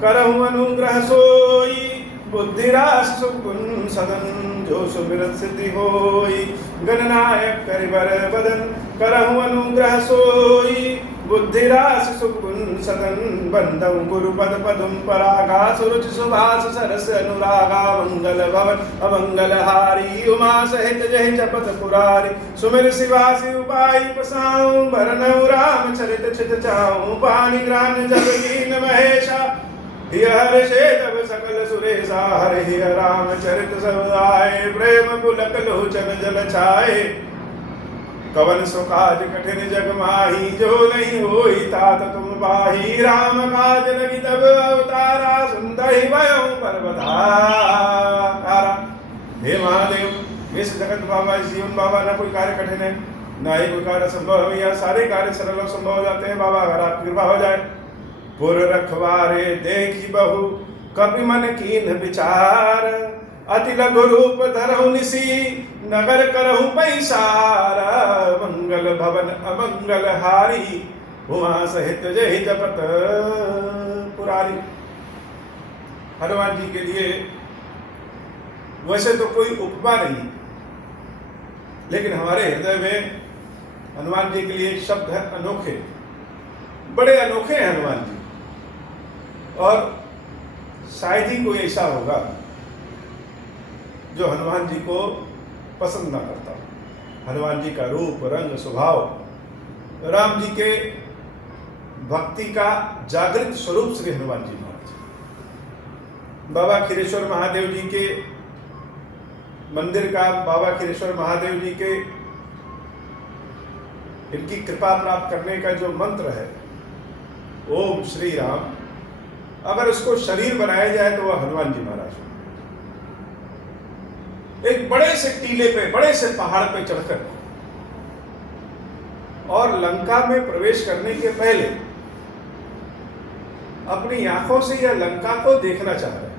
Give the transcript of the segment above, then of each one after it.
करहु अनुग्रह सोई, बुद्धिरास सुगुण सदन, जो सुमिरत सिद्धि होई, गणनायक करिबर बदन। करहु अनुग्रह सोई, बुद्धिरास सुगुण सदन, बंदौ गुरुपद पदुम परागा, सुरुचि सुभाष सरस अनुरागा, मंगल भवन अमंगल हारी, उमा सहित जहि जपत पुरारी, सुमिर शिवा शिव पाई पसाऊं, भरनऊ राम चरित चित चाऊं, पानी ग्राम जब कीन महेशा, हिय हर्षे तब सकल सुरेशा, हरे हिय राम चरित सब आए, प्रेम पुलक लोचन जल छाए, कवन सो काज कठिन जग माही, जो नहीं होई तात तुम पाही, राम काज लगी तब अवतारा, सुंदर ही भयउ पर्वतारा। हे महादेव, इस जगत बाबा, इस जीवन बाबा, ना कोई कार्य कठिन है, ना ही कोई कार्य संभव है, या सारे कार्य सरल और संभव हो जाते हैं। बाबा अगर आपकी कृपा हो जाए। पुर रखवारे देखी बहु, कपि मन कीन विचार, अति लघु रूप धरहु निसी, नगर करहु पैसार, मंगल भवन अमंगल हारी, उमा सहित जय जपत पुरारी। हनुमान जी के लिए वैसे तो कोई उपमा नहीं, लेकिन हमारे हृदय में हनुमान जी के लिए शब्द है अनोखे, बड़े अनोखे हैं हनुमान जी। और शायद ही कोई ऐसा होगा जो हनुमान जी को पसंद ना करता। हनुमान जी का रूप, रंग, स्वभाव, राम जी के भक्ति का जागृत स्वरूप श्री हनुमान जी महाराज। बाबा खीरेश्वर महादेव जी के मंदिर का, बाबा खीरेश्वर महादेव जी के इनकी कृपा प्राप्त करने का जो मंत्र है, ओम श्री राम, अगर उसको शरीर बनाया जाए तो वह हनुमान जी महाराज। एक बड़े से टीले पे, बड़े से पहाड़ पे चढ़कर और लंका में प्रवेश करने के पहले अपनी आंखों से यह लंका को देखना चाह रहे हैं।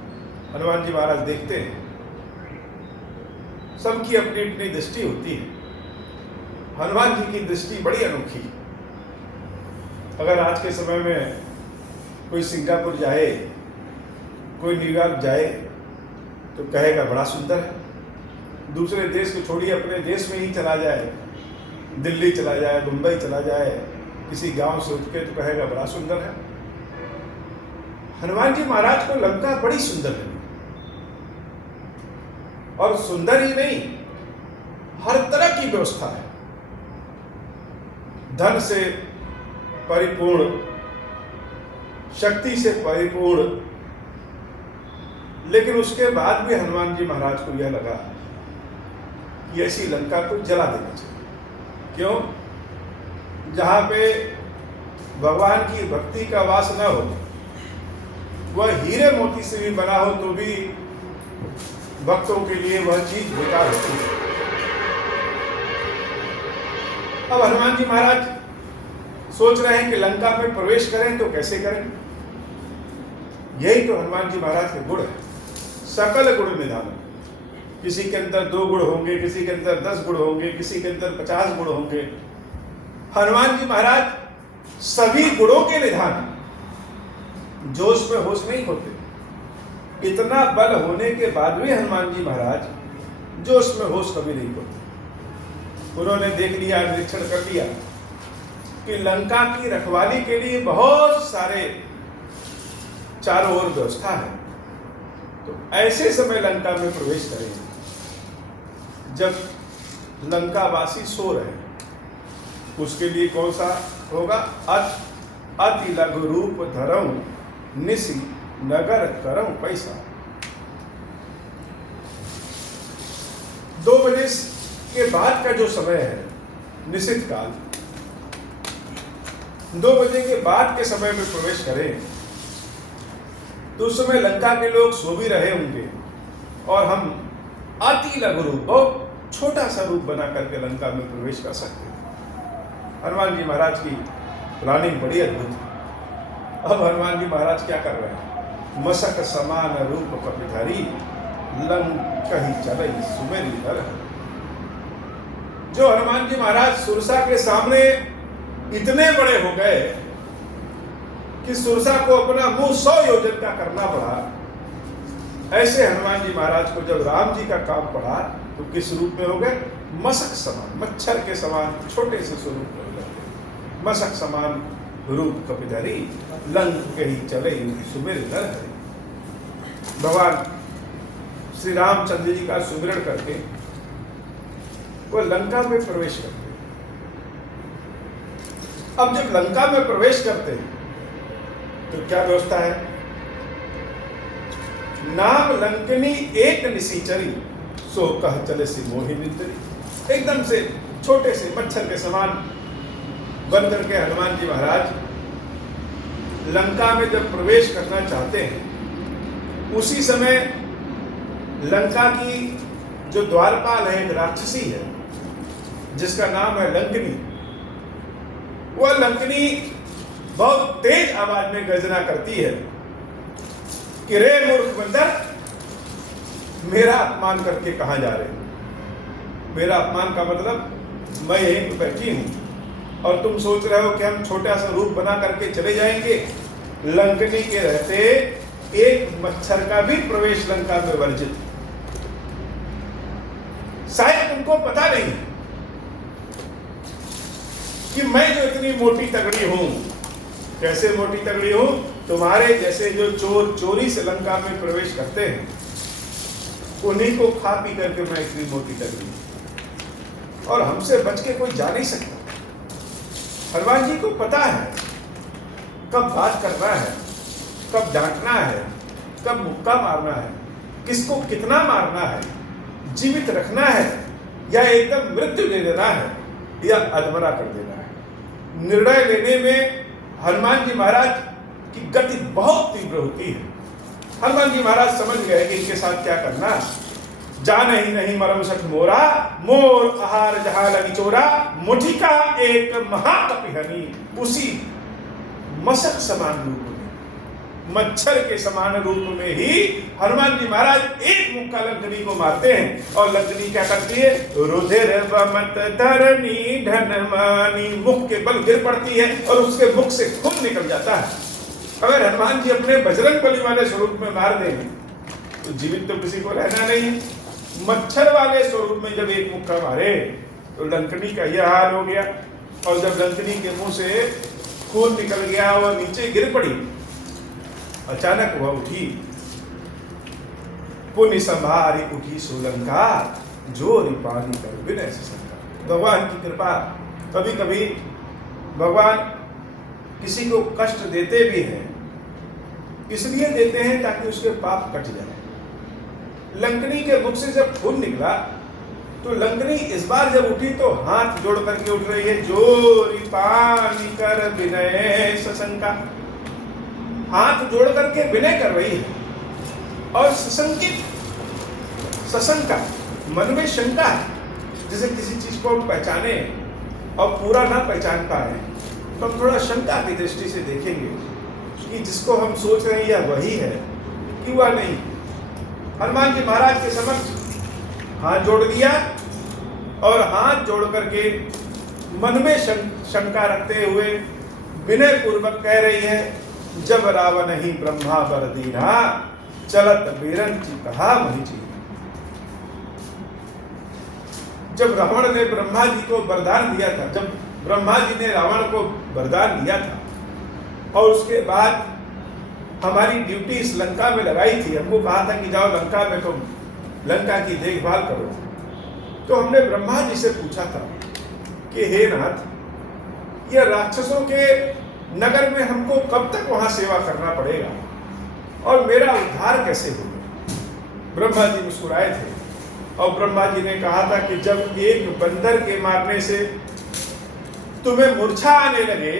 हनुमान जी महाराज देखते हैं, सबकी अपनी अपनी दृष्टि होती है। हनुमान जी की दृष्टि बड़ी अनोखी। अगर आज के समय में कोई सिंगापुर जाए, कोई न्यूयॉर्क जाए, तो कहेगा बड़ा सुंदर है। दूसरे देश को छोड़िए, अपने देश में ही चला जाए, दिल्ली चला जाए, मुंबई चला जाए, किसी गांव से उठ के, तो कहेगा बड़ा सुंदर है। हनुमान जी महाराज को लंका बड़ी सुंदर लगी, और सुंदर ही नहीं, हर तरह की व्यवस्था है, धन से परिपूर्ण, शक्ति से परिपूर्ण। लेकिन उसके बाद भी हनुमान जी महाराज को यह लगा कि ऐसी लंका को जला देना चाहिए। क्यों? जहां पे भगवान की भक्ति का वास न हो, वह हीरे मोती से भी बना हो तो भी भक्तों के लिए वह चीज बेकार होती है। अब हनुमान जी महाराज सोच रहे हैं कि लंका में प्रवेश करें तो कैसे करें। यही तो हनुमान जी महाराज के गुण है, सकल गुण निधान। किसी के अंदर 2 गुण होंगे, किसी के अंदर 10 गुण होंगे, किसी के अंदर 50 गुण होंगे। हनुमान जी महाराज सभी गुणों के निधान, जोश में होश नहीं होते। इतना बल होने के बाद भी हनुमान जी महाराज जोश में होश कभी नहीं होते। उन्होंने देख लिया, निरीक्षण कर लिया कि लंका की रखवाली के लिए बहुत सारे चारों ओर व्यवस्था है। तो ऐसे समय लंका में प्रवेश करेंगे जब लंकावासी सो रहे। उसके लिए कौन सा होगा? अति लघु रूप धरऊं निसी, नगर करऊं पैसा। 2 बजे के बाद का जो समय है, निश्चित काल, 2 बजे के बाद के समय में प्रवेश करें तो उस समय लंका के लोग सो भी रहे होंगे, और हम अति लघु रूप, बहुत छोटा सा रूप बना करके लंका में प्रवेश कर सकते हैं। हनुमान जी महाराज की प्लानिंग बड़ी अद्भुत है। अब हनुमान जी महाराज क्या कर रहे हैं? मसक समान रूप कपिधारी, लंका ही चले सुमेरी दर। जो हनुमान जी महाराज सुरसा के सामने इतने बड़े हो गए कि सुरसा को अपना मुंह 100 योजन का करना पड़ा। ऐसे हनुमान जी महाराज को जब राम जी का काम पड़ा तो किस रूप में हो गए? मशक समान, मच्छर के समान छोटे से स्वरूप में हो गए। मशक समान रूप कपिधरी, लंक कही चले सुमिर नर हरि। भगवान श्री रामचंद्र जी का सुमिरण करके वो लंका में प्रवेश करते। अब जब लंका में प्रवेश करते हैं तो क्या व्यवस्था है? नाम लंकनी एक निसीचरी, सो कह चले सी मोहि निंदरी। एकदम से छोटे से मच्छर के समान बन करके हनुमान जी महाराज लंका में जब प्रवेश करना चाहते हैं, उसी समय लंका की जो द्वारपाल है, एक राक्षसी है जिसका नाम है लंकनी। वह लंकनी बहुत तेज आवाज में गर्जना करती है कि रे मूर्ख बंदर, मेरा अपमान करके कहां जा रहे हो? मेरा अपमान का मतलब मैं यहीं पर बैठी हूं और तुम सोच रहे हो कि हम छोटा सा रूप बना करके चले जाएंगे। लंकनी के रहते एक मच्छर का भी प्रवेश लंका में वर्जित। शायद तुमको पता नहीं कि मैं जो इतनी मोटी तगड़ी हूं। कैसे मोटी तगड़ी हूं? तुम्हारे जैसे जो चोर चोरी से लंका में प्रवेश करते हैं, उन्हीं को खा पी करके मैं इतनी मोटी तगड़ी हूं और हमसे बच के कोई जा नहीं सकता। हनुमान जी को पता है कब बात करना है, कब डांटना है, कब मुक्का मारना है, किसको कितना मारना है, जीवित रखना है या एकदम मृत्यु दे देना है या अधमरा कर देना है। निर्णय लेने में हनुमान जी महाराज की गति बहुत तीव्र होती है। हनुमान जी महाराज समझ गए कि इनके साथ क्या करना। जाने ही नहीं मरम सठ मोरा, मोर आहार जहां लगी चोरा, मुठी का एक महाकपिहनी। उसी मशक समान रूप में, मच्छर के समान रूप में ही हनुमान जी महाराज एक मुक्का लंकनी को मारते हैं और लंकनी क्या करती है? रुधिर वमत धरनी धनमानी, मुख के बल गिर पड़ती है और उसके मुख से खून निकल जाता है। अगर हनुमान जी अपने बजरंग बली वाले स्वरूप में मार दें तो जीवित तो किसी को रहना नहीं है। मच्छर वाले स्वरूप में जब एक मुक्का मारे तो लंकनी का यह हाल हो गया और जब लंकनी के मुंह से खून निकल गया, वह नीचे गिर पड़ी। अचानक वह उठी, पुण्य संभारी उठी सोलंका, जोरी पानी कर विनय से शंका। भगवान की कृपा, कभी कभी भगवान किसी को कष्ट देते भी हैं, इसलिए देते हैं ताकि उसके पाप कट जाए। लंकनी के मुख से जब खून निकला तो लंकनी इस बार जब उठी तो हाथ जोड़ करके उठ रही है, जोरी पानी कर विनय से शंका। हाथ जोड़ करके विनय कर रही है और सशंकित, सशंका, मन में शंका है। जैसे किसी चीज को हम पहचाने और पूरा ना पहचान पाए तो हम थोड़ा शंका की दृष्टि से देखेंगे कि जिसको हम सोच रहे हैं यह वही है कि वह नहीं। हनुमान जी महाराज के समक्ष हाथ जोड़ दिया और हाथ जोड़ करके मन में शंका रखते हुए विनय पूर्वक कह रही है, जब रावण ही ब्रह्मा बर दीना, चलत बिरंची कहा महीची। जब रावण ने ब्रह्मा जी को वरदान दिया था, जब ब्रह्मा जी ने रावण को वरदान दिया था और उसके बाद हमारी ड्यूटी इस लंका में लगाई थी, हमको कहा था कि जाओ लंका में तुम लंका की देखभाल करो, तो हमने ब्रह्मा जी से पूछा था कि हे नाथ, यह राक्षसों के नगर में हमको कब तक वहां सेवा करना पड़ेगा और मेरा उद्धार कैसे होगा? ब्रह्मा जी मुस्कुराए थे और ब्रह्मा जी ने कहा था कि जब एक बंदर के मारने से तुम्हें मूर्छा आने लगे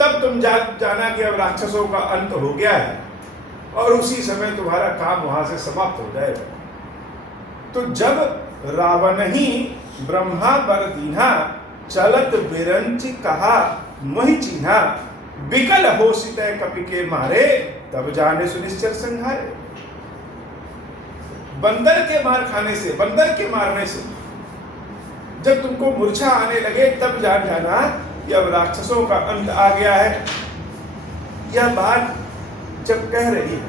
तब तुम जाना कि अब राक्षसों का अंत हो गया है और उसी समय तुम्हारा काम वहां से समाप्त हो जाएगा। तो जब रावण ही ब्रह्मा बर दीना, चलत बिरंची कहा मही चिन्हा, बिकल हो सितय कपि के मारे, तब जाने सुनिश्चर संहारे। बंदर के मार खाने से, बंदर के मारने से जब तुमको मूर्छा आने लगे तब जान जाना कि अब राक्षसों का अंत आ गया है। यह बात जब कह रही है,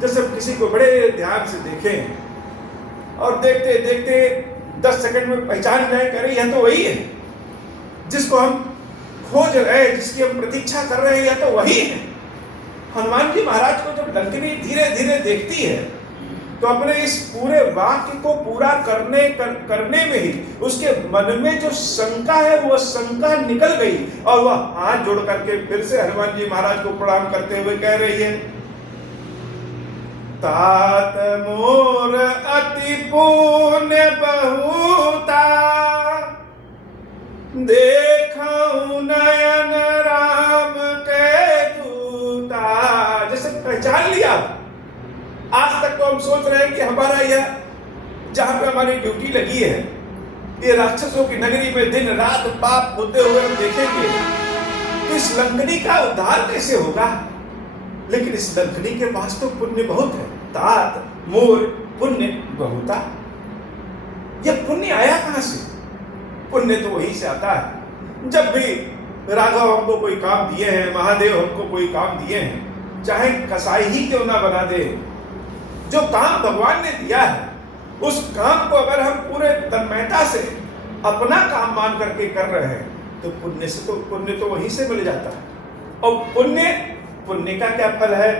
जैसे किसी को बड़े ध्यान से देखें और देखते देखते 10 सेकंड में पहचान जाए, कह रही यह तो वही है जिसको हम खोज रहे हैं, जिसकी हम प्रतीक्षा कर रहे हैं, यह तो वही है। हनुमान जी महाराज को जब लंकिनी धीरे धीरे देखती है तो अपने इस पूरे वाक्य को पूरा करने में ही उसके मन में जो शंका है वो शंका निकल गई और वह हाथ जोड़ करके फिर से हनुमान जी महाराज को प्रणाम करते हुए कह रही है, तात मोर अति पुण्य बहुता, देखऊं नयन राम के दूता। जैसे पहचान लिया। आज तक तो हम सोच रहे हैं कि हमारा यह जहां पे हमारी ड्यूटी लगी है, ये राक्षसों की नगरी में दिन रात पाप होते हुए हम देखेंगे तो इस लंकनी का उद्धार कैसे होगा। लेकिन इस लंकनी के पास तो पुण्य बहुत है। तात मोर पुण्य बहुता, यह पुण्य आया कहां से? पुण्य तो वहीं से आता है। जब भी राघव हमको कोई काम दिए हैं, महादेव हमको कोई काम दिए हैं, चाहे कसाई ही क्यों ना बना दे, जो काम भगवान ने दिया है उस काम को अगर हम पूरे तन्मयता से अपना काम मान करके कर रहे हैं तो पुण्य तो वहीं से मिल जाता है। और पुण्य का क्या फल है?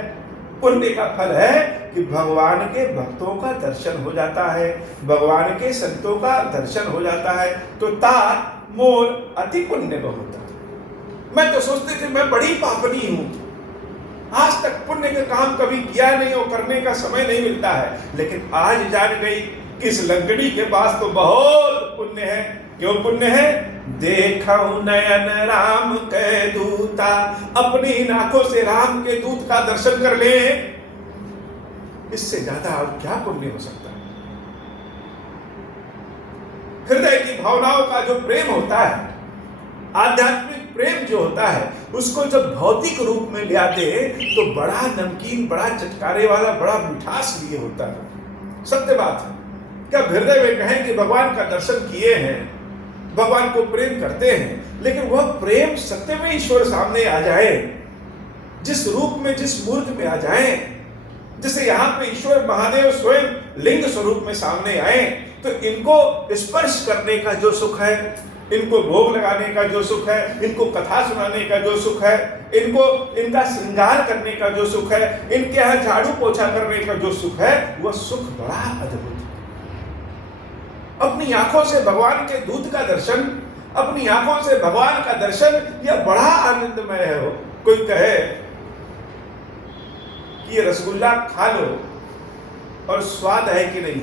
पुण्य का फल है कि भगवान के भक्तों का दर्शन हो जाता है, भगवान के संतों का दर्शन हो जाता है। तो तात मोर अति पुण्य बहुता। मैं तो सोचती थी मैं बड़ी पापनी हूं, आज तक पुण्य का काम कभी किया नहीं और करने का समय नहीं मिलता है, लेकिन आज जान गई कि इस लंकनी के पास तो बहुत पुण्य है। क्यों पुण्य है? देखऊं नयन राम के दूता, अपनी आंखों से राम के दूत का दर्शन कर ले, इससे ज्यादा और क्या पुण्य हो सकता है। हृदय की भावनाओं का जो प्रेम होता है, आध्यात्मिक प्रेम जो होता है, उसको जब भौतिक रूप में ले आते तो बड़ा नमकीन, बड़ा चटकारे वाला, बड़ा मिठास लिए होता है। सत्य बात है। क्या हृदय में कहें कि भगवान का दर्शन किए हैं, भगवान को प्रेम करते हैं, लेकिन वह प्रेम सत्य में ईश्वर सामने आ जाए, जिस रूप में, जिस मूर्त में आ जाए, जैसे यहाँ पे ईश्वर महादेव स्वयं लिंग स्वरूप में सामने आए, तो इनको स्पर्श करने का जो सुख है, इनको भोग लगाने का जो सुख है, इनको कथा सुनाने का जो सुख है, इनका श्रृंगार करने का जो सुख है, इनके यहाँ झाड़ू पोछा करने का जो सुख है, वह सुख बड़ा अद्भुत है। अपनी आंखों से भगवान के दूत का दर्शन, अपनी आंखों से भगवान का दर्शन, यह बड़ा आनंदमय है। कोई कहे कि ये रसगुल्ला खा लो और स्वाद है कि नहीं,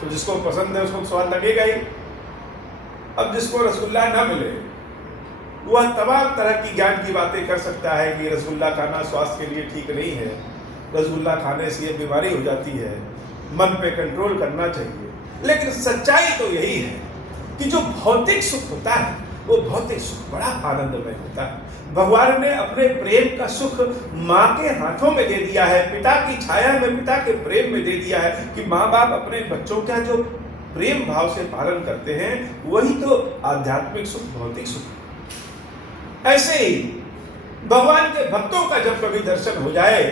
तो जिसको पसंद है उसको स्वाद लगेगा ही। अब जिसको रसगुल्ला ना मिले वह तमाम तरह की ज्ञान की बातें कर सकता है कि रसगुल्ला खाना स्वास्थ्य के लिए ठीक नहीं है, रसगुल्ला खाने से ये बीमारी हो जाती है, मन पे कंट्रोल करना चाहिए। लेकिन सच्चाई तो यही है कि जो भौतिक सुख होता है वो भौतिक सुख बड़ा आनंदमय होता है। भगवान ने अपने प्रेम का सुख माँ के हाथों में दे दिया है, पिता की छाया में, पिता के प्रेम में दे दिया है कि माँ बाप अपने बच्चों का जो प्रेम भाव से पालन करते हैं वही तो आध्यात्मिक सुख, भौतिक सुख। ऐसे ही भगवान के भक्तों का जब कभी दर्शन हो जाए,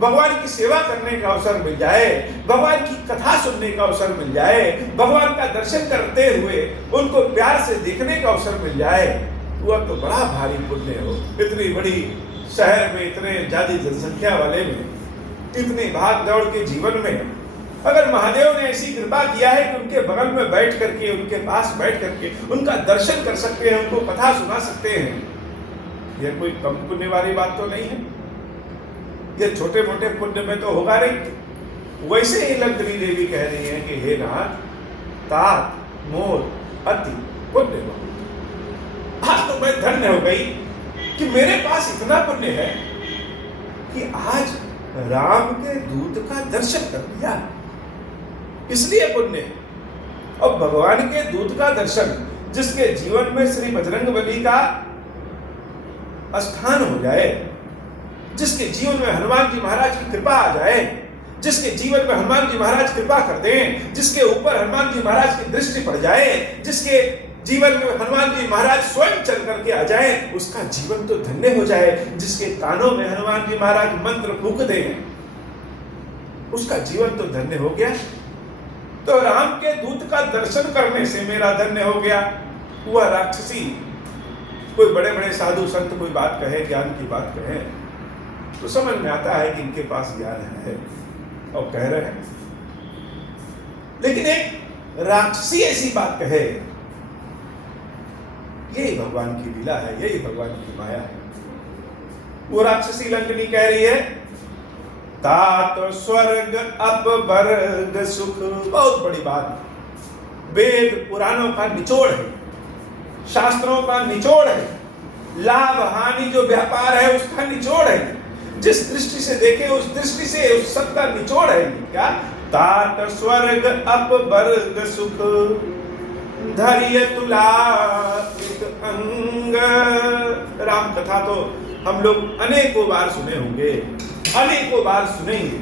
भगवान की सेवा करने का अवसर मिल जाए, भगवान की कथा सुनने का अवसर मिल जाए, भगवान का दर्शन करते हुए उनको प्यार से देखने का अवसर मिल जाए, वह तो बड़ा भारी पुण्य हो। इतनी बड़ी शहर में, इतने ज्यादा जनसंख्या वाले में, इतनी भाग दौड़ के जीवन में अगर महादेव ने ऐसी कृपा किया है कि उनके बगल में बैठ करके, उनके पास बैठ करके उनका दर्शन कर सकते हैं, उनको कथा सुना सकते हैं, यह कोई कम पुण्य वाली बात तो नहीं है। ये छोटे मोटे पुण्य में तो होगा नहीं। वैसे ही लंकनी देवी कह रही है कि हे नाथ, तात मोर अति पुण्य बहुता। आज तो मैं धन्य हो गई कि मेरे पास इतना पुण्य है कि आज राम के दूत का दर्शन कर लिया, इसलिए पुण्य। और भगवान के दूत का दर्शन जिसके जीवन में श्री बजरंगबली का स्थान हो जाए, जिसके जीवन में हनुमान जी महाराज की कृपा आ जाए, जिसके जीवन में हनुमान जी महाराज कृपा कर दें, जिसके ऊपर हनुमान जी महाराज की दृष्टि पड़ जाए, जिसके जीवन में हनुमान जी महाराज स्वयं चल करके आ जाए, उसका जीवन तो धन्य हो जाए। जिसके कानों में हनुमान जी महाराज मंत्र फूंक दें, उसका जीवन तो धन्य हो गया। तो राम के दूत का दर्शन करने से मेरा धन्य हो गया। वह राक्षसी कोई बड़े बड़े साधु संत कोई बात कहे, ज्ञान की बात कहे, तो समझ में आता है कि इनके पास ज्ञान है और कह रहे हैं। लेकिन एक राक्षसी ऐसी बात कहे, यही भगवान की लीला है, यही भगवान की माया है। वो राक्षसी लंकनी कह रही है, तात स्वर्ग अपवर्ग सुख। बहुत बड़ी बात, वेद पुराणों का निचोड़ है, शास्त्रों का निचोड़ है, लाभ हानि जो व्यापार है उसका निचोड़ है। जिस दृष्टि से देखे उस दृष्टि से उस सबका निचोड़ है। क्या? तात स्वर्ग अपवर्ग सुख धैर्य तुलापित अंग। राम कथा तो हम लोग अनेकों बार सुने होंगे, अनेकों बार सुनेंगे,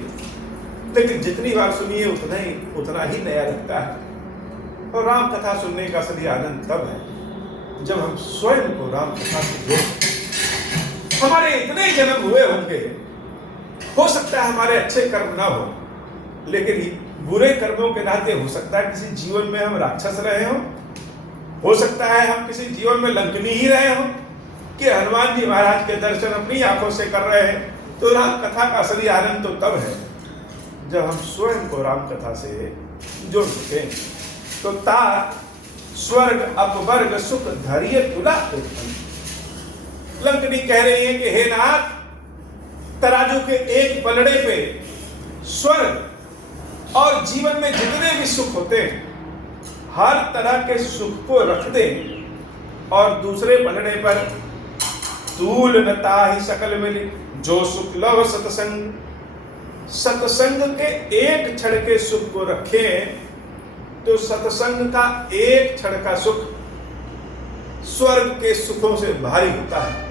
लेकिन जितनी बार सुनिए उतना ही नया लगता है। और राम कथा सुनने का असली आनंद तब है जब हम स्वयं को राम कथा से जोड़ते। हमारे इतने जन्म हुए होंगे, हो सकता है हमारे अच्छे कर्म ना हो, लेकिन बुरे कर्मों के नाते हो सकता है किसी जीवन में हम राक्षस रहे हो सकता है हम किसी जीवन में लंकनी ही रहे हो, कि हनुमान जी महाराज के दर्शन अपनी आंखों से कर रहे हैं। तो राम कथा का असली आनंद तो तब है जब हम स्वयं को राम कथा से जोड़ सकें। तो ता स्वर्ग अपवर्ग सुख धैर्य तुला। लंकनी कह रही है कि हे नाथ, तराजू के एक पलड़े पे स्वर्ग और जीवन में जितने भी सुख होते हैं, हर तरह के सुख को रख दे और दूसरे पलड़े पर तूल न ताहि सकल मिले जो सुख लव सतसंग। सतसंग के एक क्षण के सुख को रखें तो सतसंग का एक क्षण का सुख स्वर्ग के सुखों से भारी होता है।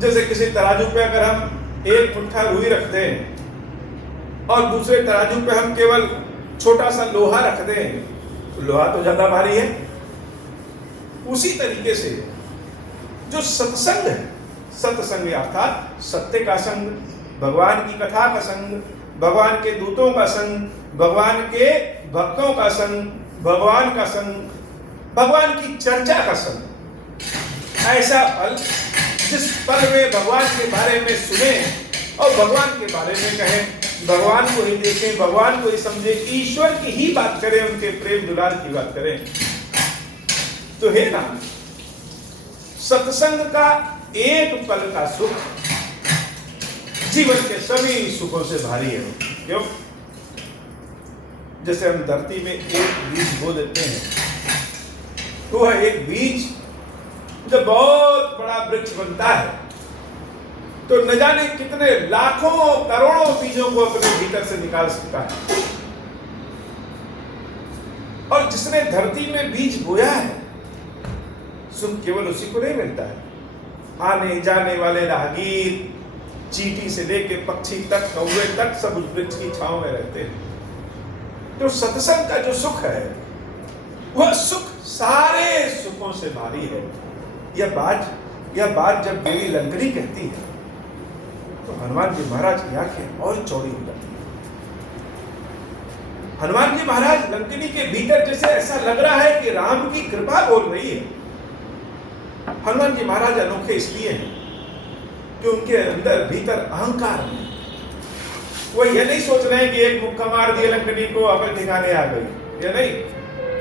जैसे किसी तराजू पे अगर हम एक मुट्ठा रुई रख दें और दूसरे तराजू पे हम केवल छोटा सा लोहा रख दें, तो लोहा तो ज्यादा भारी है। उसी तरीके से जो सत्संग है, सत्संग अर्थात सत्य का संग, भगवान की कथा का संग, भगवान के दूतों का संग, भगवान के भक्तों का संग, भगवान का संग, भगवान की चर्चा का संग। ऐसा पल जिस पल में भगवान के बारे में सुने और भगवान के बारे में कहें, भगवान को ही देखें, भगवान को ही समझे, ईश्वर की ही बात करें, उनके प्रेम दुलार की बात करें, तो है ना सत्संग का एक पल का सुख जीवन के सभी सुखों से भारी है। क्यों? जैसे हम धरती में एक बीज बो देते हैं, तो वह एक बीज जब बहुत बड़ा वृक्ष बनता है तो न जाने कितने लाखों करोड़ों बीजों को अपने भीतर से निकाल सकता है। और जिसने धरती में बीज बोया है, सुख केवल उसी को नहीं मिलता है। आने जाने वाले राहगीर, चींटी से लेके पक्षी तक, कौवे तक, सब उस वृक्ष की छांव में रहते हैं। तो सत्संग का जो सुख है, वह सुख सारे सुखों से भारी है। यह बात जब देवी लंकनी कहती है तो हनुमान जी महाराज की आंखें और चौड़ी हो जाती है। हनुमान जी महाराज लंकनी के भीतर जैसे ऐसा लग रहा है कि राम की कृपा बोल रही है। हनुमान जी महाराज अनोखे इसलिए हैं कि उनके अंदर भीतर अहंकार है। वो ये नहीं सोच रहे हैं कि एक मुक्का मार दिया लंकनी को, अकल ठिकाने आ गई, ये नहीं।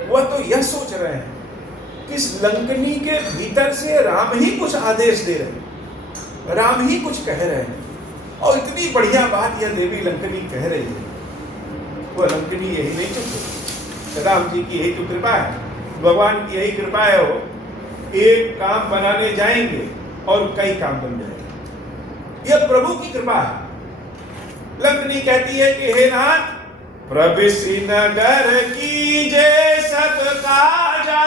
वह तो यह सोच रहे हैं कि इस लंकनी के भीतर से राम ही कुछ आदेश दे रहे हैं, राम ही कुछ कह रहे हैं। और इतनी बढ़िया बात यह देवी लंकनी कह रही है। वह लंकनी यही नहीं चुप, राम जी की यही तो कृपा है, भगवान की यही कृपा है। वो एक काम बनाने जाएंगे और कई काम बन जाएंगे, यह प्रभु की कृपा है। लंकनी कहती है कि हे नाथ, प्रविशि नगर कीजे सत काजा।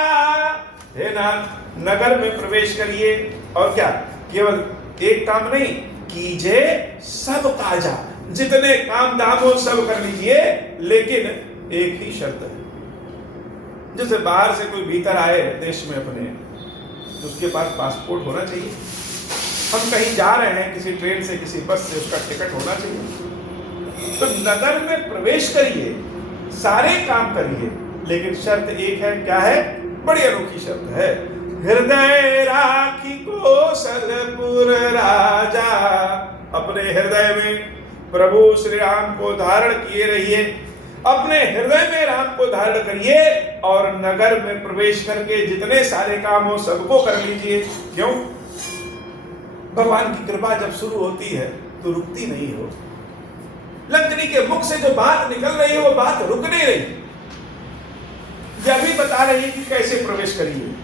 हे नाथ, नगर में प्रवेश करिए और क्या, केवल एक काम नहीं, कीजे सब काजा, जितने काम दाम हो सब कर लीजिए, लेकिन एक ही शर्त है। जैसे बाहर से कोई भीतर आए देश में अपने, तो उसके पास पासपोर्ट होना चाहिए। हम कहीं जा रहे हैं किसी ट्रेन से किसी बस से, उसका टिकट होना चाहिए। तो नगर में प्रवेश करिए, सारे काम करिए, लेकिन शर्त एक है, क्या है? बड़ी अनोखी शर्त है। हृदय राखी कौशलपुर राजा, अपने हृदय में प्रभु श्री राम को धारण किए रहिए, अपने हृदय में राम को धारण करिए और नगर में प्रवेश करके जितने सारे काम हो सबको कर लीजिए। क्यों? भगवान की कृपा जब शुरू होती है तो रुकती नहीं हो। लंकनी के मुख से जो बात निकल रही है वो बात रुक नहीं रही, यह भी बता रही है कि कैसे प्रवेश करिए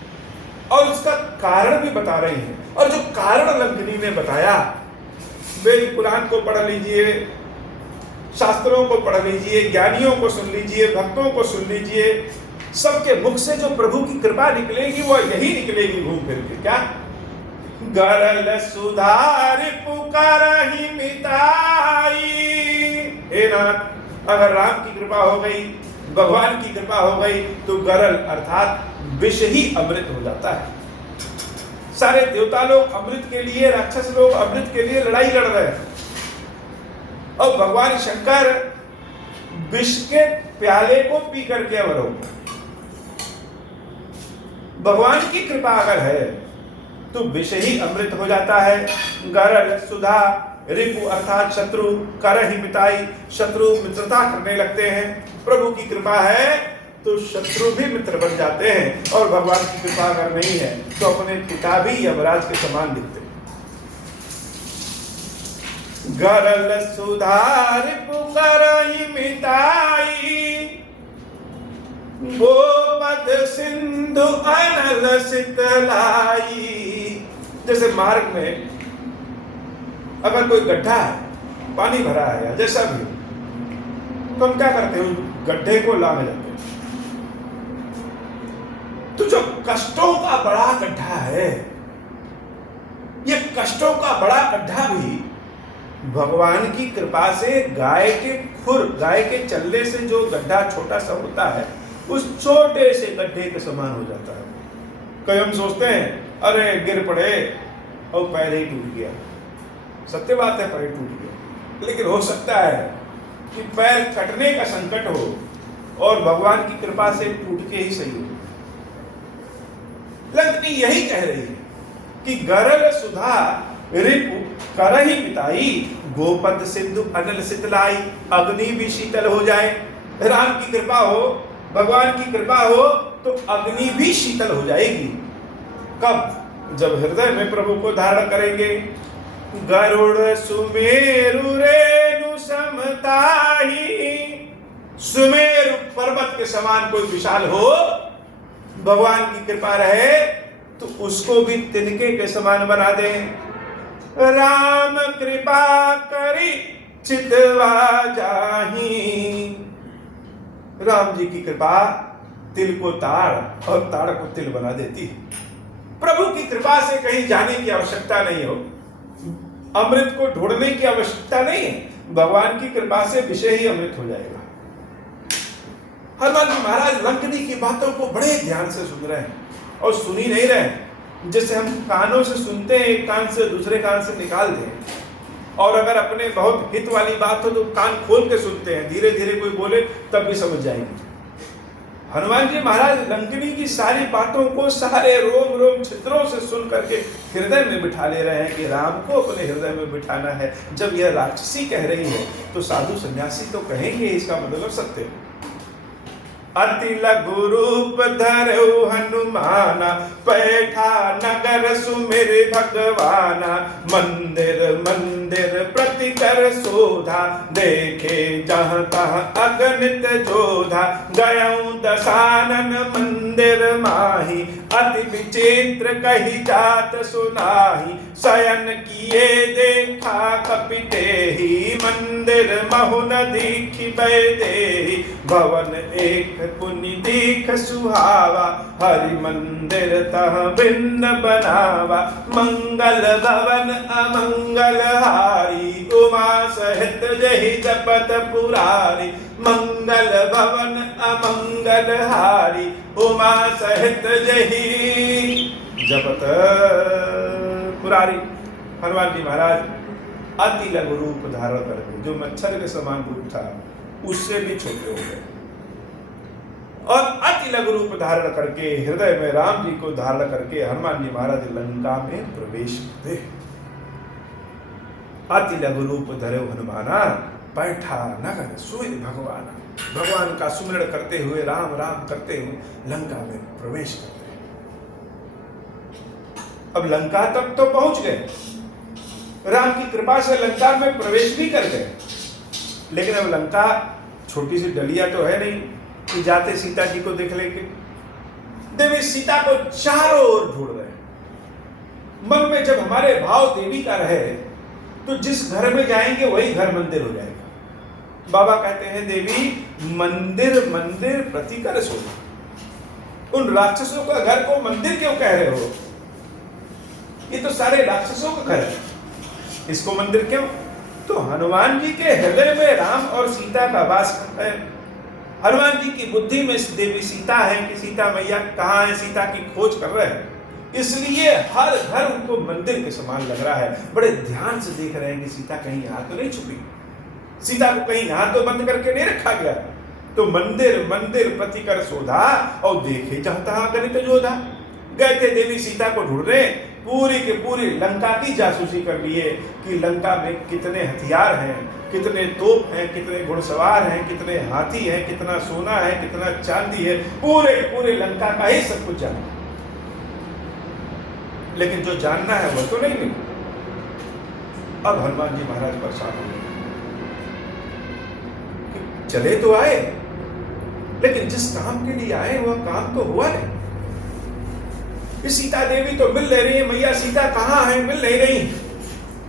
और उसका कारण भी बता रही है। और जो कारण लंकनी ने बताया, वेद पुराण को पढ़ लीजिए, शास्त्रों को पढ़ लीजिए, ज्ञानियों को सुन लीजिए, भक्तों को सुन लीजिए, सबके मुख से जो प्रभु की कृपा निकलेगी वो यही निकलेगी घूम फिर के। क्या? गरल सुधार पुकारहि मिताई। हे नाथ, अगर राम की कृपा हो गई, भगवान की कृपा हो गई, तो गरल अर्थात विष ही अमृत हो जाता है। सारे देवता लोग अमृत के लिए, राक्षस लोग अमृत के लिए लड़ाई लड़ रहे हैं, और भगवान शंकर विष के प्याले को पी करके अमर हो। भगवान की कृपा अगर है तो विष ही अमृत हो जाता है। गरल सुधा, रिपु अर्थात शत्रु, करहि मिताई, शत्रु मित्रता करने लगते हैं। प्रभु की कृपा है तो शत्रु भी मित्र बन जाते हैं, और भगवान की कृपा अगर नहीं है तो अपने पिता भी यमराज के समान दिखते हैं। गरल सुधार पुकारहि मिताई, गोपद सिंधु अनल शीतलाई। जैसे मार्ग में अगर कोई गड्ढा है, पानी भरा है या जैसा भी, तो हम क्या करते हैं? गड्ढे को लांघ जाते हैं। तो जो कष्टों का बड़ा गड्ढा है, ये कष्टों का बड़ा गड्ढा भी भगवान की कृपा से गाय के खुर, गाय के चलने से जो गड्ढा छोटा सा होता है, उस छोटे से गड्ढे के समान हो जाता है। कई हम सोचते हैं अरे गिर पड़े और पैर ही टूट गया। सत्य बात है, पैर टूट गया, लेकिन हो सकता है कि पैर कटने का संकट हो और भगवान की कृपा से टूट के ही सही हो। लंकनी यही कह रही है कि गरल सुधा रिपु करहि मिताई, गोपद सिंधु अनल शीतलाई। अग्नि भी शीतल हो जाए, राम की कृपा हो, भगवान की कृपा हो, तो अग्नि भी शीतल हो जाएगी। कब? जब हृदय में प्रभु को धारण करेंगे। गरुड़ सुमेरु रेणु समताही, सुमेरु पर्वत के समान कोई विशाल हो, भगवान की कृपा रहे तो उसको भी तिनके के समान बना दे। राम कृपा करी चितवा जाही, राम जी की कृपा तिल को ताड़ और ताड़ को तिल बना देती है। प्रभु की कृपा से कहीं जाने की आवश्यकता नहीं हो, अमृत को ढूंढने की आवश्यकता नहीं है, भगवान की कृपा से विषय ही अमृत हो जाएगा। हनुमान जी महाराज लंकनी की बातों को बड़े ध्यान से सुन रहे हैं और सुन ही नहीं रहे हैं। जैसे हम कानों से सुनते हैं, एक कान से दूसरे कान से निकाल दें, और अगर अपने बहुत हित वाली बात हो तो कान खोल के सुनते हैं, धीरे धीरे कोई बोले तब भी समझ जाएंगे। हनुमान जी महाराज लंकनी की सारी बातों को सारे रोम रोम छिद्रों से सुन करके हृदय में बिठा ले रहे हैं कि राम को अपने हृदय में बिठाना है। जब यह राक्षसी कह रही है तो साधु सन्यासी तो कहेंगे इसका मतलब सत्य। अति लघु रूप धरऊ हनुमाना, पैठा नगर सुमिर भगवाना। मंदिर मंदिर प्रति कर शोधा, देखे जहाँ तहाँ अगणित जोधा। गयऊ दशानन मंदिर माही, अति विचित्र कही जात सुनाही। शयन किए देखा कपितेहि, मंदिर महु न दीखि बैदेहि। भवन एक पुनि दीख सुहावा, हरि मंदिर तह भिन्न बनावा। मंगल भवन अमंगल हारी, उमा सहित जहि जपत पुरारी। मंगल भवन अमंगल मंगल हारी उमा सहित जही जपत पुरारी। हनुमान जी महाराज अति लघु रूप धारण करके, जो मच्छर के समान रूप था उससे भी छोटे हो गए और अति लघु रूप धारण करके हृदय में राम जी को धारण करके हनुमान जी महाराज लंका में प्रवेश करते। अति लघु रूप धरे हनुमाना बैठा नगर सोए भगवान। भगवान का सुमिरन करते हुए राम राम करते हुए लंका में प्रवेश करते हैं। अब लंका तक तो पहुंच गए, राम की कृपा से लंका में प्रवेश भी कर गए, लेकिन अब लंका छोटी सी डलिया तो है नहीं कि जाते सीता जी को देख लेंगे। देवी सीता को चारों ओर ढूंढ रहे। मन में जब हमारे भाव देवी का रहे तो जिस घर में जाएंगे वही घर मंदिर हो जाएगा। बाबा कहते हैं देवी मंदिर मंदिर प्रतिकर सोना। उन राक्षसों का घर को मंदिर क्यों कह रहे हो? ये तो सारे राक्षसों का घर है, इसको मंदिर क्यों? तो हनुमान जी के हृदय में राम और सीता का वास है। हनुमान जी की बुद्धि में देवी सीता है कि सीता मैया कहाँ है, सीता की खोज कर रहे हैं, इसलिए हर घर उनको मंदिर के समान लग रहा है। बड़े ध्यान से देख रहे हैं कि सीता कहीं यहाँ तो नहीं छुपी, सीता को कहीं यहाँ तो बंद करके नहीं रखा गया। तो मंदिर मंदिर प्रतिकर शोधा और देखे चाहता गणित जोधा। गए थे देवी सीता को ढूंढने, पूरी के पूरी लंका की जासूसी कर लिए कि लंका में कितने हथियार हैं, कितने तोप हैं, कितने घुड़सवार हैं, कितने हाथी हैं, कितना सोना है, कितना चांदी है, पूरे पूरे लंका का ही सब कुछ जाना। लेकिन जो जानना है वह तो नहीं मिला। अब हनुमान जी महाराज परेशान हो गए। चले तो आए, लेकिन जिस काम के लिए आए वह काम तो हुआ नहीं। सीता देवी तो मिल ले रही है, मैया सीता कहाँ है, मिल नहीं रही।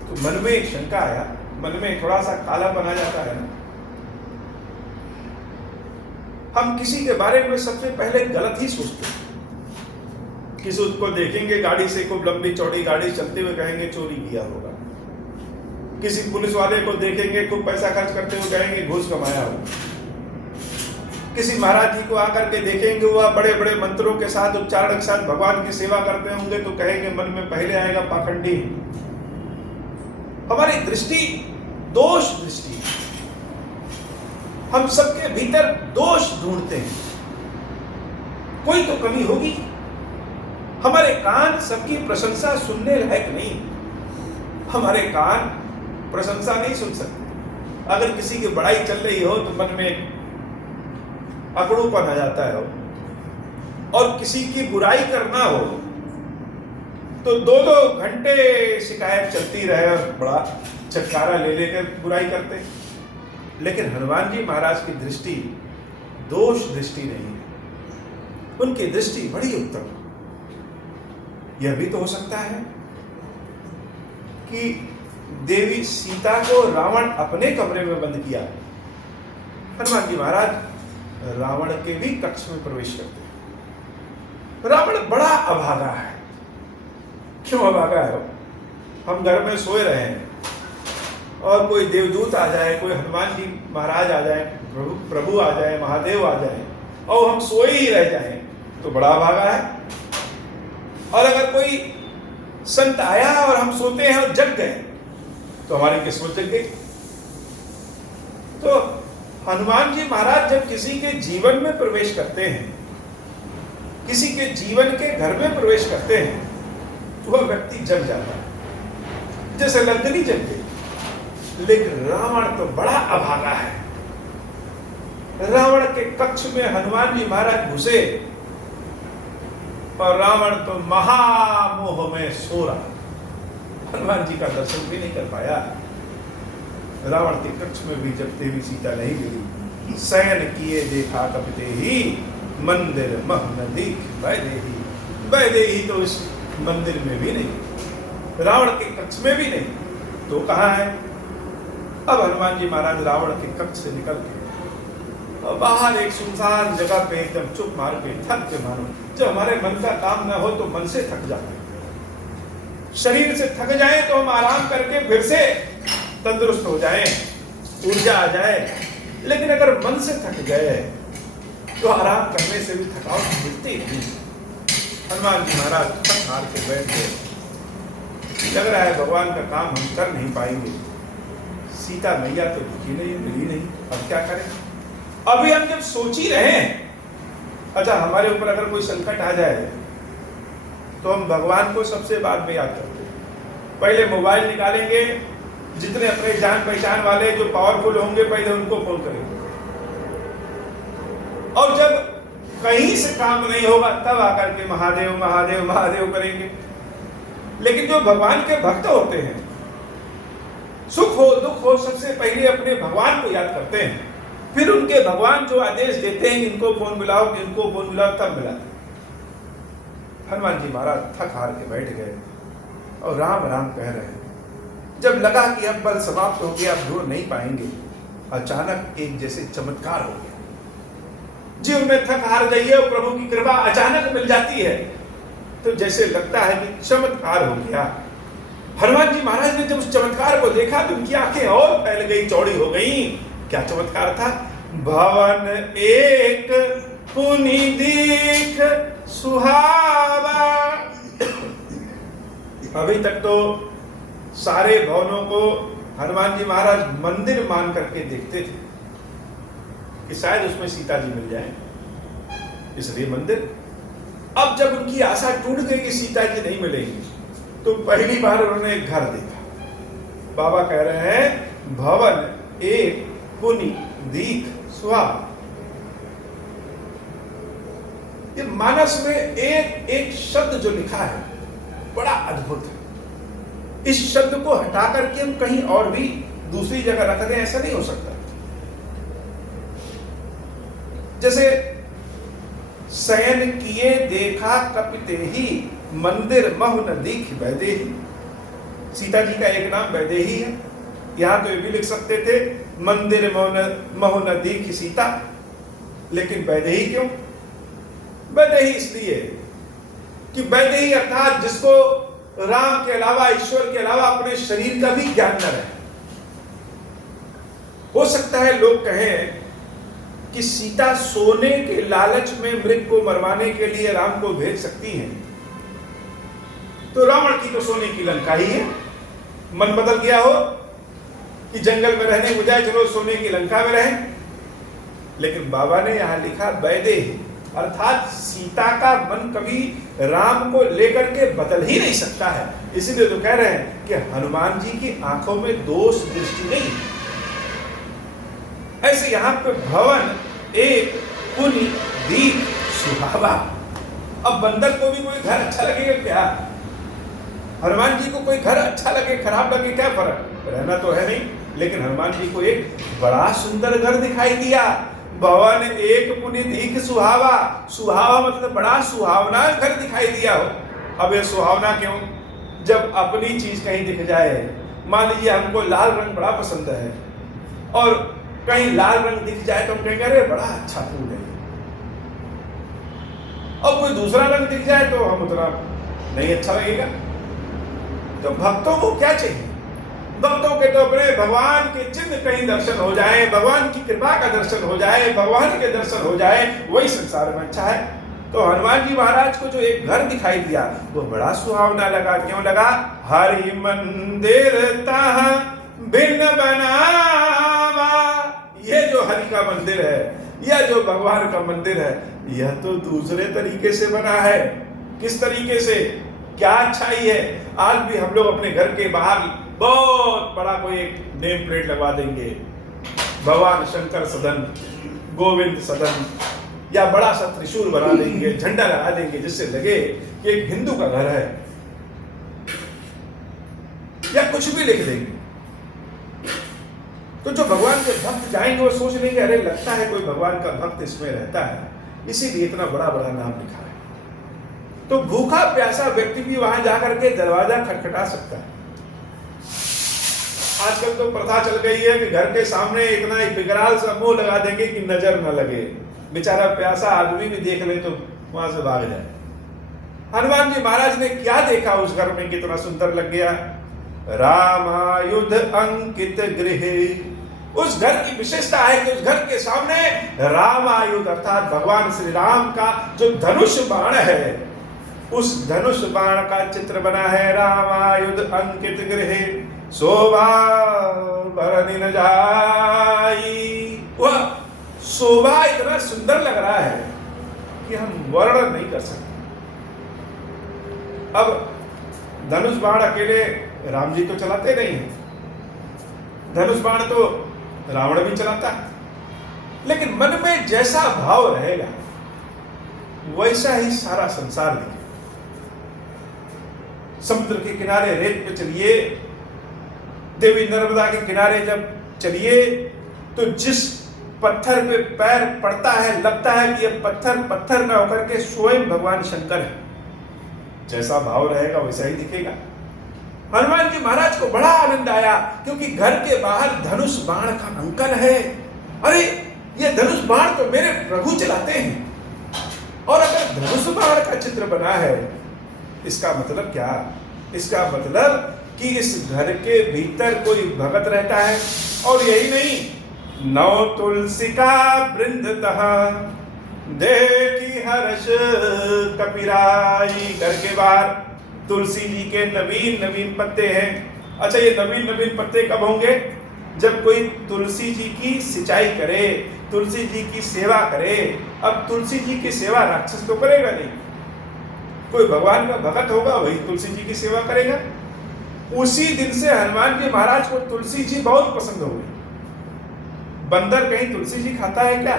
तो मन में एक शंका आया, मन में थोड़ा सा काला बना जाता है ना। हम किसी के बारे में सबसे पहले गलत ही सोचते हैं। किसी को देखेंगे गाड़ी से, खूब लंबी चौड़ी गाड़ी चलते हुए कहेंगे चोरी किया होगा। किसी पुलिस वाले को देखेंगे खूब पैसा खर्च करते हुए कहेंगे घूस कमाया होगा। किसी महाराज जी को आकर के देखेंगे वह बड़े बड़े मंत्रों के साथ उच्चारण के साथ भगवान की सेवा करते होंगे तो कहेंगे मन में पहले आएगा पाखंडी। हमारी दृष्टि दोष दृष्टि, हम सबके भीतर दोष ढूंढते हैं, कोई तो कमी होगी। हमारे कान सबकी प्रशंसा सुनने लायक नहीं, हमारे कान प्रशंसा नहीं सुन सकते। अगर किसी की बड़ाई चल रही हो तो मन में अकड़ूपन आ जाता है, और किसी की बुराई करना हो तो 2-2 घंटे शिकायत चलती रहे और बड़ा छटकारा ले लेकर बुराई करते। लेकिन हनुमान जी महाराज की दृष्टि दोष दृष्टि नहीं है, उनकी दृष्टि बड़ी उत्तम। यह भी तो हो सकता है कि देवी सीता को रावण अपने कमरे में बंद किया। हनुमान जी महाराज रावण के भी कक्ष में प्रवेश करते हैं। रावण बड़ा अभागा है। क्यों अभागा है? हम घर में सोए रहे हैं और कोई देवदूत आ जाए, कोई हनुमान जी महाराज आ जाए, प्रभु आ जाए, महादेव आ जाए और हम सोए ही रह जाएं तो बड़ा अभागा है। और अगर कोई संत आया और हम सोते हैं और जग गए तो हमारी किस्मत जग गई। तो हनुमान जी महाराज जब किसी के जीवन में प्रवेश करते हैं, किसी के जीवन के घर में प्रवेश करते हैं तो वह व्यक्ति जग जाता है, जैसे लंदनी जग गई। लेकिन रावण तो बड़ा अभागा है। रावण के कक्ष में हनुमान जी महाराज घुसे और रावण तो महामोह में सो रहा, हनुमान जी का दर्शन भी नहीं कर पाया। रावण के कक्ष में भी जब देवी सीता नहीं मिली, शयन किए देखा कपिते ही मंदिर मह न दीख वैदेही। वैदेही तो इस मंदिर में भी नहीं, रावण के कक्ष में भी नहीं, तो कहाँ है? अब हनुमान जी महाराज रावण के कक्ष से निकल के और बाहर एक सुनसान जगह पे एकदम चुप मार के थक के, मानो जब हमारे मन का काम न हो तो मन से थक जाते हैं। शरीर से थक जाए तो हम आराम करके फिर से तंदुरुस्त हो जाएं, ऊर्जा आ जाए। लेकिन अगर मन से थक गए तो आराम करने से भी थकावट मिटती नहीं। हनुमान जी महाराज थक हार के बैठ गए। लग रहा है भगवान का काम हम कर नहीं पाएंगे। सीता मैया तो दिखी नहीं, मिली नहीं, अब क्या करें। अभी हम जब सोच ही रहे हैं, अच्छा हमारे ऊपर अगर कोई संकट आ जाए तो हम भगवान को सबसे बाद में याद करते हैं। पहले मोबाइल निकालेंगे, जितने अपने जान पहचान वाले जो पावरफुल होंगे पहले उनको फोन करेंगे, और जब कहीं से काम नहीं होगा तब आकर के महादेव महादेव महादेव करेंगे। लेकिन जो भगवान के भक्त होते हैं, सुख हो दुख हो सबसे पहले अपने भगवान को याद करते हैं, फिर उनके भगवान जो आदेश देते हैं इनको फोन मिलाओ, इनको फोन मिलाओ, तब मिलाते। हनुमान जी महाराज थक हार के बैठ गए और राम राम कह रहे हैं। जब लगा कि अब बल समाप्त हो गया, अब ढूंढ नहीं पाएंगे, अचानक एक जैसे चमत्कार हो गया। जीव में थक हार गई है और प्रभु की कृपा अचानक मिल जाती है, तो जैसे लगता है कि चमत्कार हो गया। हनुमान जी महाराज ने जब उस चमत्कार को देखा तो उनकी आंखें और फैल गई, चौड़ी हो गई। क्या चमत्कार था? भवन एक पुनि दीख सुहावा। अभी तक तो सारे भवनों को हनुमान जी महाराज मंदिर मान करके देखते थे कि शायद उसमें सीता जी मिल जाए, इसलिए मंदिर। अब जब उनकी आशा टूट गई कि सीता जी नहीं मिलेंगी, तो पहली बार उन्होंने एक घर देखा। बाबा कह रहे हैं भवन एक पुनि दीख सुहावा। ये मानस में एक एक शब्द जो लिखा है बड़ा अद्भुत है। इस शब्द को हटा करके हम कहीं और भी दूसरी जगह रख दें, ऐसा नहीं हो सकता। जैसे शयन किए देखा कपिते ही, मंदिर महु न दीख वैदेही। सीता जी का एक नाम वैदेही है। यहां तो ये भी लिख सकते थे मंदिर महु न दीख सीता, लेकिन वैदेही क्यों? वैदेही इसलिए कि वैदेही अर्थात जिसको राम के अलावा, ईश्वर के अलावा अपने शरीर का भी ज्ञान न रहे। हो सकता है लोग कहें कि सीता सोने के लालच में मृग को मरवाने के लिए राम को भेज सकती है, तो रावण की तो सोने की लंका ही है। मन बदल गया हो कि जंगल में रहने के बजाय चलो सोने की लंका में रहें। लेकिन बाबा ने यहां लिखा वैदेही, अर्थात सीता का मन कभी राम को लेकर के बदल ही नहीं सकता है। इसीलिए तो कह रहे हैं कि हनुमान जी की आंखों में दोष दृष्टि नहीं। ऐसे यहां पे भवन एक पुनि दीख सुहावा। अब बंदर को भी कोई घर अच्छा लगेगा क्या? हनुमान जी को कोई घर अच्छा लगे खराब लगे क्या फर्क? रहना तो है नहीं। लेकिन हनुमान जी को एक बड़ा सुंदर घर दिखाई दिया। भवन एक पुनि दीख सुहावा। सुहावा मतलब बड़ा सुहावना घर दिखाई दिया हो। अब ये सुहावना क्यों? जब अपनी चीज कहीं दिख जाए, मान लीजिए हमको लाल रंग बड़ा पसंद है और कहीं लाल रंग दिख जाए तो हम कहेंगे अरे बड़ा अच्छा फूल है, और कोई दूसरा रंग दिख जाए तो हम उतना नहीं अच्छा लगेगा। तो भक्तों को क्या चाहिए? भक्तों के तो अपने भगवान के चिन्ह कहीं दर्शन हो जाए, भगवान की कृपा का दर्शन हो जाए, भगवान के दर्शन हो जाए, वही संसार में अच्छा है। तो हनुमान जी महाराज को जो एक घर दिखाई दिया वो बड़ा सुहावना लगा। क्यों लगा? हरि मंदिर तहाँ भिन्न बनावा। ये जो हरि का मंदिर है, यह जो भगवान का मंदिर है, यह तो दूसरे तरीके से बना है। किस तरीके से? क्या अच्छाई है? आज भी हम लोग अपने घर के बाहर बहुत बड़ा कोई एक नेम प्लेट लगवा देंगे, भगवान शंकर सदन, गोविंद सदन, या बड़ा सा त्रिशूल बना देंगे, झंडा लगा देंगे जिससे लगे कि एक हिंदू का घर है, या कुछ भी लिख देंगे। तो जो भगवान के भक्त जाएंगे वो सोच लेंगे अरे लगता है कोई भगवान का भक्त इसमें रहता है, इसीलिए इतना बड़ा बड़ा नाम लिखा है। तो भूखा प्यासा व्यक्ति भी वहां जाकर के दरवाजा खटखटा सकता है। आजकल तो प्रथा चल गई है कि घर के सामने इतना विकराल सा मुंह लगा देंगे कि नजर न लगे, बेचारा प्यासा आदमी भी देख ले तो वहां से भाग जाए। हनुमान जी महाराज ने क्या देखा उस घर में, कितना सुंदर लग गया। रामायुध अंकित गृह उस घर की विशेषता है कि उस घर के सामने रामायुध अर्थात भगवान श्री राम का जो धनुष बाण है, उस धनुष बाण का चित्र बना है। रामायुध अंकित गृहे शोभा भरनी न जाई। वह शोभा इतना सुंदर लग रहा है कि हम वर्णन नहीं कर सकते। अब धनुष बाण अकेले राम जी तो चलाते नहीं हैं, धनुष बाण तो रावण भी चलाता है, लेकिन मन में जैसा भाव रहेगा वैसा ही सारा संसार दिखे। समुद्र के किनारे रेत पे चलिए, देवी नर्मदा के किनारे जब चलिए, तो जिस पत्थर पे पैर पड़ता है लगता है कि यह पत्थर पत्थर न होकर के स्वयं भगवान शंकर है। जैसा भाव रहेगा वैसा ही दिखेगा। हनुमान जी महाराज को बड़ा आनंद आया क्योंकि घर के बाहर धनुष बाण का अंकन है। अरे ये धनुष बाण तो मेरे प्रभु चलाते हैं, और अगर धनुष बाण का चित्र बना है, इसका मतलब क्या? इसका मतलब कि इस घर के भीतर कोई भगत रहता है। और यही नहीं, नौ तुलसी का वृंद तहा देखी हर्ष कपिराई। घर के बाहर तुलसी जी के नवीन नवीन पत्ते हैं। अच्छा, ये नवीन नवीन पत्ते कब होंगे? जब कोई तुलसी जी की सिंचाई करे, तुलसी जी की सेवा करे। अब तुलसी जी की सेवा राक्षस तो करेगा नहीं, कोई भगवान का भक्त होगा वही तुलसी जी की सेवा करेगा। उसी दिन से हनुमान जी महाराज को तुलसी जी बहुत पसंद हो गई। बंदर कहीं तुलसी जी खाता है क्या?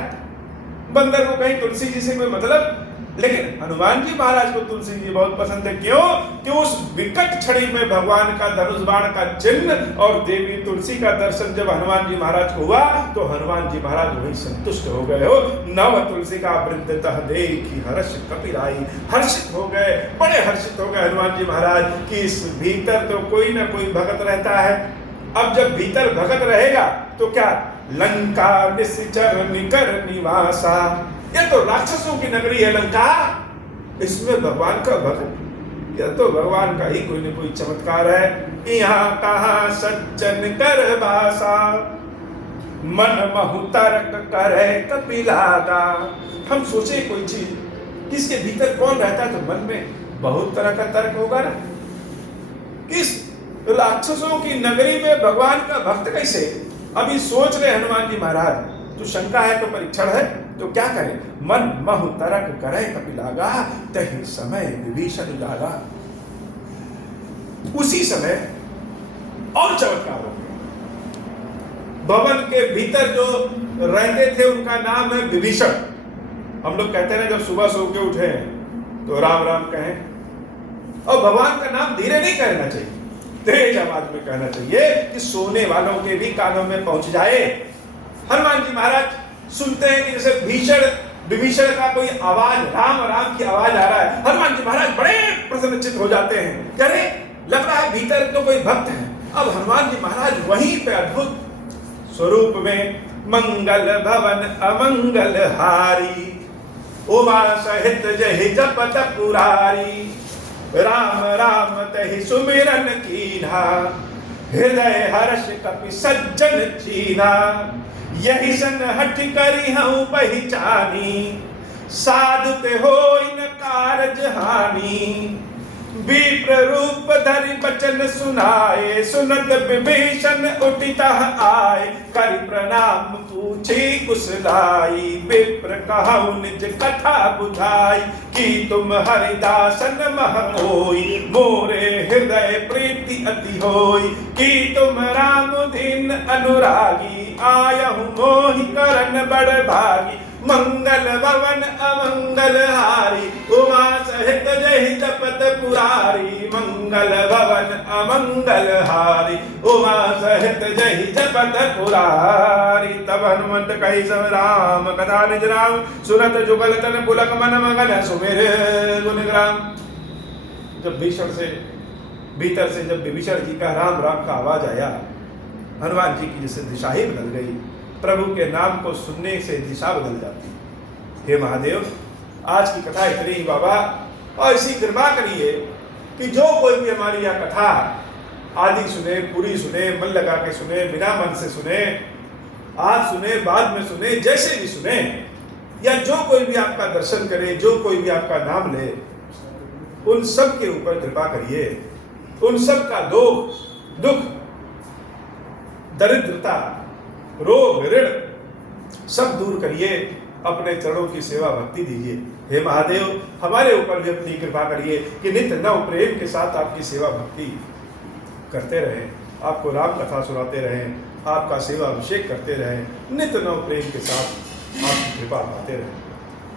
बंदर को कहीं तुलसी जी से कोई मतलब, लेकिन हनुमान जी महाराज को तुलसी जी बहुत पसंद है। क्यों? कि उस विकट छड़ी में भगवान का धनुष बाण का चिन्ह और देवी तुलसी का दर्शन जब हनुमान जी महाराज को हुआ तो हनुमान जी महाराज वही संतुष्ट हो गए। हो नव तुलसी का वृंद तह देखी हर्ष कपिराई। हर्षित हो गए, बड़े हर्षित हो गए हनुमान जी महाराज कि इस भीतर तो कोई ना कोई भगत रहता है। अब जब भीतर भगत रहेगा तो क्या? लंका निश्चर निकर निवासा। यह तो राक्षसों की नगरी है लंका, इसमें भगवान का भक्त, यह तो भगवान का ही कोई न कोई चमत्कार है। यहाँ कहाँ सज्जन कर बासा मन महु तर्क करे कपिलागा। हम सोचे कोई चीज किसके भीतर कौन रहता है तो मन में बहुत तरह का तर्क होगा ना। किस राक्षसों की नगरी में भगवान का भक्त कैसे? अभी सोच रहे हनुमान जी महाराज, तो शंका है तो परीक्षण है तो क्या करें? मन महु तरक करे कपिलागा तहि समय विभीषण लागा। उसी समय और चमत्कार हो गया। भवन के भीतर जो रहते थे उनका नाम है विभीषण। हम लोग कहते हैं जब सुबह सो के उठे तो राम राम कहें, और भगवान का नाम धीरे नहीं कहना चाहिए, तेज आवाज में कहना चाहिए कि सोने वालों के भी कानों में पहुंच जाए। हनुमान जी महाराज सुनते हैं कि जैसे विभीषण का कोई आवाज, राम राम की आवाज आ रहा है। हनुमान जी महाराज बड़े प्रसन्नचित हो जाते हैं। अरे लग रहा है भीतर तो कोई भक्त है। अब हनुमान जी महाराज वहीं पे अद्भुत स्वरूप में मंगल भवन अमंगल हारी उमा सहित जहि जपत पुरारी। राम राम तहि सुमिरन कीन्हा हृदय हर्ष कपि सज्जन चीन्हा। यही सन हठ करी हूँ पहचानी साधु ते होई न कारज हानि। विप्र रूप धरि बचन सुनाए सुनत विभीषण उठिता आए। करि प्रणाम पूछी कुशलाई विप्र कहु निज कथा बुझाई। कि तुम हरिदासन मह मोई मोरे हृदय प्रीति अति होई। कि तुम राम दीन अनुरागी आयहु मोहि करन बड़ भागी। मंगल भवन अमंगल हारी उमा सहित जहि जपत पुरारी। मंगल भवन अमंगल हारी उमा सहित जहि जपत पुरारी। तब हनुमंत कहि सब राम कथा निज राम सुनत जुगल तन पुलक मन मगन सुमिर गुण ग्राम। जब भीषण से भीतर से जब विभीषण जी का राम राम का आवाज आया, हनुमान जी की जैसे दिशा ही बदल गई। प्रभु के नाम को सुनने से दिशा बदल जाती। हे महादेव, आज की कथा इतनी ही बाबा, और ऐसी कृपा करिए कि जो कोई भी हमारी यह कथा आदि सुने, पूरी सुने, मन लगा के सुने, बिना मन से सुने, आज सुने, बाद में सुने, जैसे भी सुने, या जो कोई भी आपका दर्शन करे, जो कोई भी आपका नाम ले, उन सब के ऊपर कृपा करिए। उन सब का दुख, दरिद्रता, रोग, ऋण सब दूर करिए। अपने चरणों की सेवा भक्ति दीजिए। हे महादेव, हमारे ऊपर भी अपनी कृपा करिए कि नित्य नव प्रेम के साथ आपकी सेवा भक्ति करते रहें, आपको राम कथा सुनाते रहें, आपका सेवा अभिषेक करते रहें, नित्य नव प्रेम के साथ आपकी कृपा पाते रहें।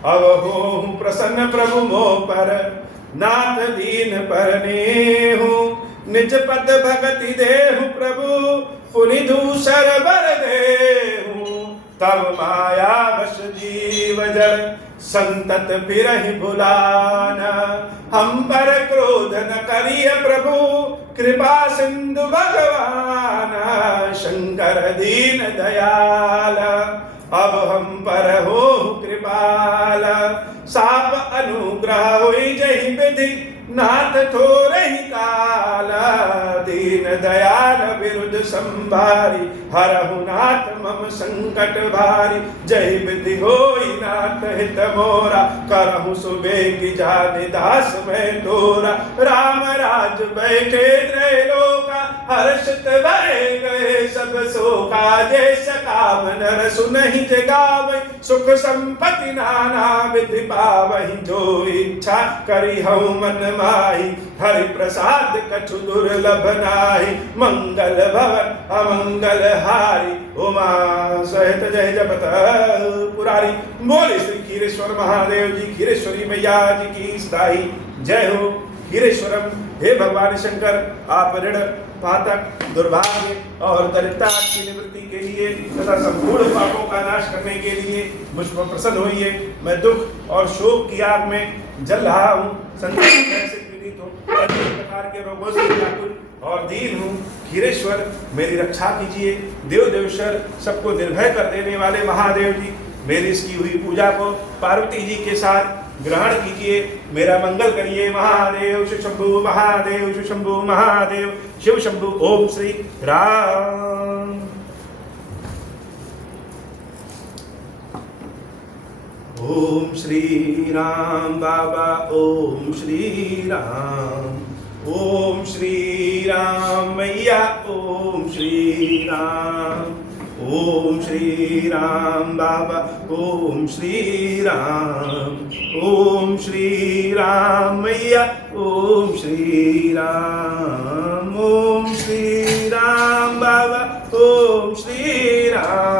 अब हो प्रसन्न प्रभु मोह पर, नाथ दीन पर नेहु, निज पद भगति देहु प्रभु, पुनि दूसर बर देहु। तब माया वश जीव जड़, संतत फिरहि भुलाना, हम पर क्रोध न करिय प्रभु, कृपा सिंधु भगवान। शंकर दीन दयाल, अब हम पर हो कृपाल, साप अनुग्रह होई जहि विधि, नाथ थोरहि काल। दीन दयाल विरुद्ध संभारी, हरहु नाथ मम संकट भारी। जय विधि होई नाथ हित मोरा, करहु सुबेग जानि दास मैं तोरा। राम राज बैठे त्रैलोका, हर्षित भय गए सब शोका। जैस काम नर सुनहि जगावै, सुख संपत्ति नाना विधि पावहि। जो इच्छा करी हऊ मन माही, हरि प्रसाद कछु दुर्लभ नाही। मंगल भवन अमंगल हारी, उमा सहित जय जपत पुरारी। बोले श्री खीरेश्वर महादेव जी, खीरेश्वरी मैया जी की सदाई जय हो। खीरेश्वरम, हे भगवान शंकर, आप ऋण, पातक, दुर्भाग्य और दरिद्रता की निवृत्ति के लिए तथा संपूर्ण पापों का नाश करने के लिए मुझ पर प्रसन्न होइए। मैं दुख और शोक की आग में जल रहा हूँ, संकट से पीड़ित हूँ, अनेक प्रकार के रोगों से व्याकुल और दीन हूँ। खीरेश्वर, मेरी रक्षा कीजिए। देव देवेश्वर, सबको निर्भय कर देने वाले महादेव जी, मेरी इसकी हुई पूजा को पार्वती जी के साथ ग्रहण कीजिए, मेरा मंगल करिए। महादेव शिव शंभु, महादेव शिव शंभु, महादेव शिव शंभु। ओम श्री राम। ओम श्री राम बाबा, ओम श्री राम। ओम श्री राम मैया, ओम श्री राम। ओम श्री राम बाबा, ओम श्री राम। ओम श्री राम मैया, ओम श्री राम। ओम श्री राम बाबा, ओम श्री राम।